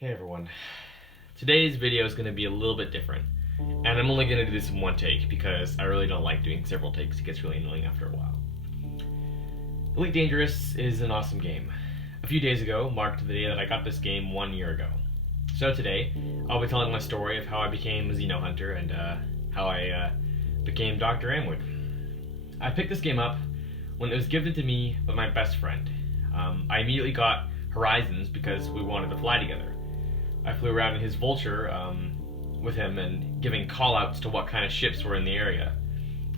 Hey everyone, today's video is going to be a little bit different, and I'm only going to do this in one take because I really don't like doing several takes. It gets really annoying after a while. Elite Dangerous is an awesome game. A few days ago marked the day that I got this game 1 year ago. So today, I'll be telling my story of how I became a Xeno Hunter and how I became Dr. Anwid. I picked this game up when it was gifted to me by my best friend. I immediately got Horizons because we wanted to fly together. I flew around in his Vulture with him and giving call-outs to what kind of ships were in the area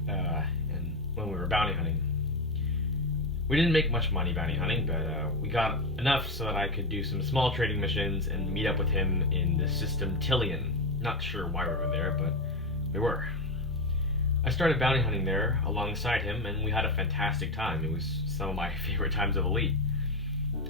and when we were bounty hunting. We didn't make much money bounty hunting, but we got enough so that I could do some small trading missions and meet up with him in the system Tillian. Not sure why we were there, but we were. I started bounty hunting there alongside him, and we had a fantastic time. It was some of my favorite times of Elite.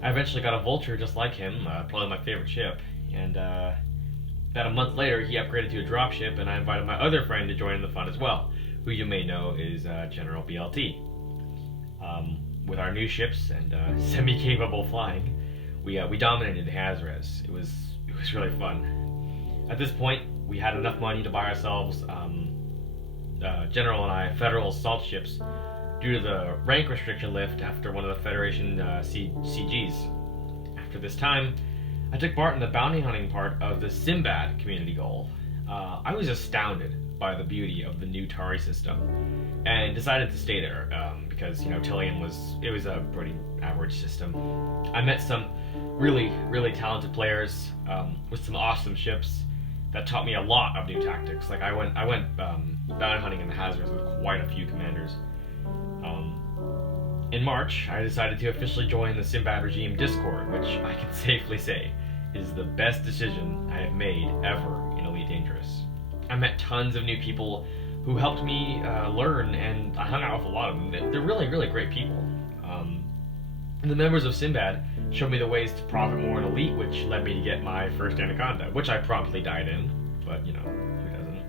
I eventually got a Vulture just like him, probably my favorite ship, and about a month later he upgraded to a dropship, and I invited my other friend to join in the fun as well, who you may know is General BLT. With our new ships and semi-capable flying, we dominated Haz Rez. It was really fun. At this point, we had enough money to buy ourselves General and I Federal assault ships due to the rank restriction lift after one of the Federation CGs. After this time, I took part in the bounty hunting part of the Simbad community goal. I was astounded by the beauty of the new Tari system and decided to stay there because, Tillian was a pretty average system. I met some really talented players with some awesome ships that taught me a lot of new tactics. Like I went bounty hunting in the Haz Rez with quite a few commanders. In March, I decided to officially join the Simbad regime Discord, which I can safely say is the best decision I have made ever in Elite Dangerous. I met tons of new people who helped me learn, and I hung out with a lot of them. They're really great people. The members of Simbad showed me the ways to profit more in Elite, which led me to get my first Anaconda, which I promptly died in, but who doesn't?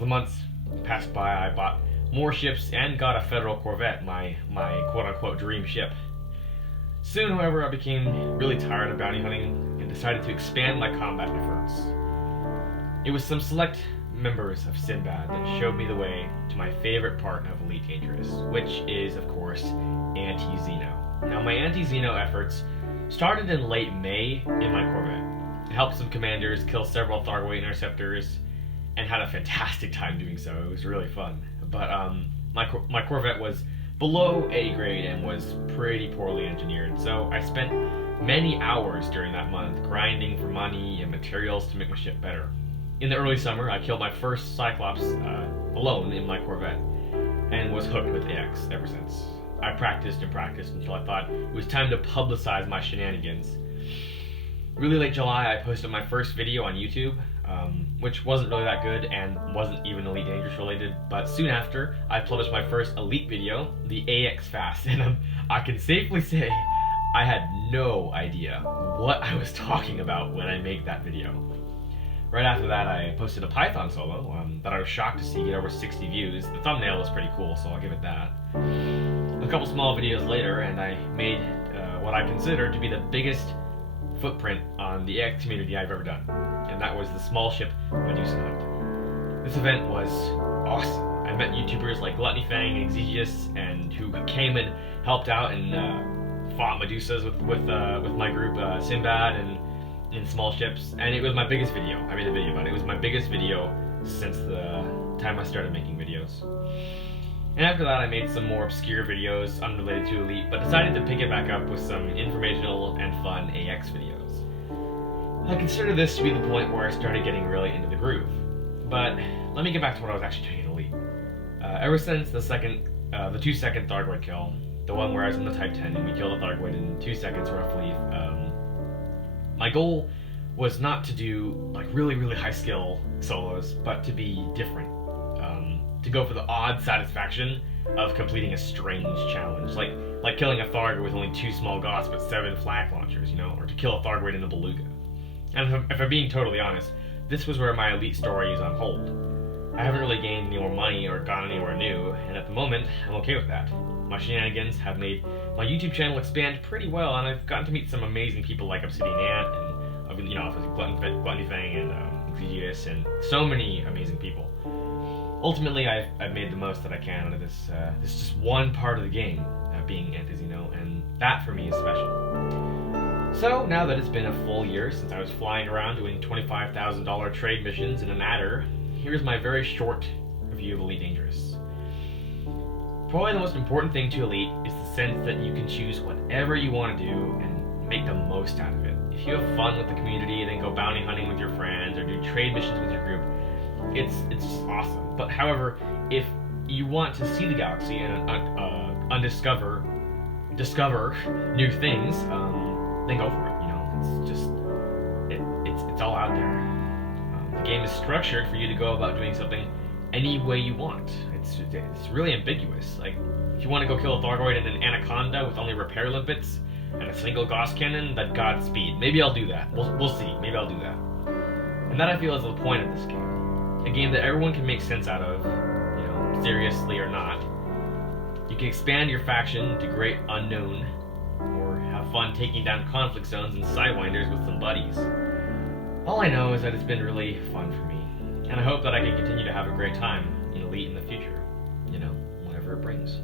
The months passed by, I bought more ships and got a Federal Corvette, my quote-unquote dream ship. Soon, however, I became really tired of bounty hunting and decided to expand my combat efforts. It was some select members of Simbad that showed me the way to my favorite part of Elite Dangerous, which is, of course, anti-Xeno. Now, my anti-Xeno efforts started in late May in my Corvette. I helped some commanders kill several Thargoid interceptors and had a fantastic time doing so. It was really fun. But my Corvette was below A grade and was pretty poorly engineered, so I spent many hours during that month grinding for money and materials to make my ship better. In the early summer, I killed my first Cyclops alone in my Corvette and was hooked with AX ever since. I practiced until I thought it was time to publicize my shenanigans. Really late July, I posted my first video on YouTube, which wasn't really that good and wasn't even Elite Dangerous related, but soon after, I published my first Elite video, the AX Fast, and I can safely say I had no idea what I was talking about when I made that video. Right after that, I posted a Python solo that I was shocked to see get over 60 views. The thumbnail was pretty cool, so I'll give it that. A couple small videos later, and I made what I consider to be the biggest footprint on the AX community I've ever done, and that was the small ship Medusa hunt. This event was awesome. I met YouTubers like Gluttony Fang and Exigeous, and who came and helped out and fought Medusas with my group Simbad and in small ships, and it was my biggest video. I made a video about it. It was my biggest video since the time I started making videos. And after that, I made some more obscure videos unrelated to Elite, but decided to pick it back up with some informational and fun AX videos. I consider this to be the point where I started getting really into the groove. But let me get back to what I was actually doing in Elite. Ever since the 2-second Thargoid kill, the one where I was in the Type 10 and we killed a Thargoid in 2 seconds roughly, my goal was not to do like really high skill solos, but to be different. To go for the odd satisfaction of completing a strange challenge, like killing a Thargoid with only 2 small Gauss but 7 flak launchers, or to kill a Thargoid in a Beluga. And if I'm being totally honest, this was where my Elite story is on hold. I haven't really gained any more money or gone anywhere new, and at the moment, I'm okay with that. My shenanigans have made my YouTube channel expand pretty well, and I've gotten to meet some amazing people like Obsidian Ant and obviously Gluttony Fang and Exegeus and so many amazing people. Ultimately, I've made the most that I can out of this just one part of the game, being Antizino, and that for me is special. So now that it's been a full year since I was flying around doing $25,000 trade missions in an adder, here's my very short review of Elite Dangerous. Probably the most important thing to Elite is the sense that you can choose whatever you want to do and make the most out of it. If you have fun with the community, then go bounty hunting with your friends or do trade missions with your group, it's just awesome. But however, if you want to see the galaxy and discover new things, then go for it. It's all out there. The game is structured for you to go about doing something any way you want. It's really ambiguous. Like, if you want to go kill a Thargoid and an Anaconda with only repair limpets and a single Gauss cannon, then Godspeed. Maybe I'll do that. We'll see. Maybe I'll do that. And that, I feel, is the point of this game. A game that everyone can make sense out of, seriously or not. You can expand your faction to Great Unknown, or have fun taking down conflict zones and sidewinders with some buddies. All I know is that it's been really fun for me, and I hope that I can continue to have a great time in Elite in the future, whatever it brings.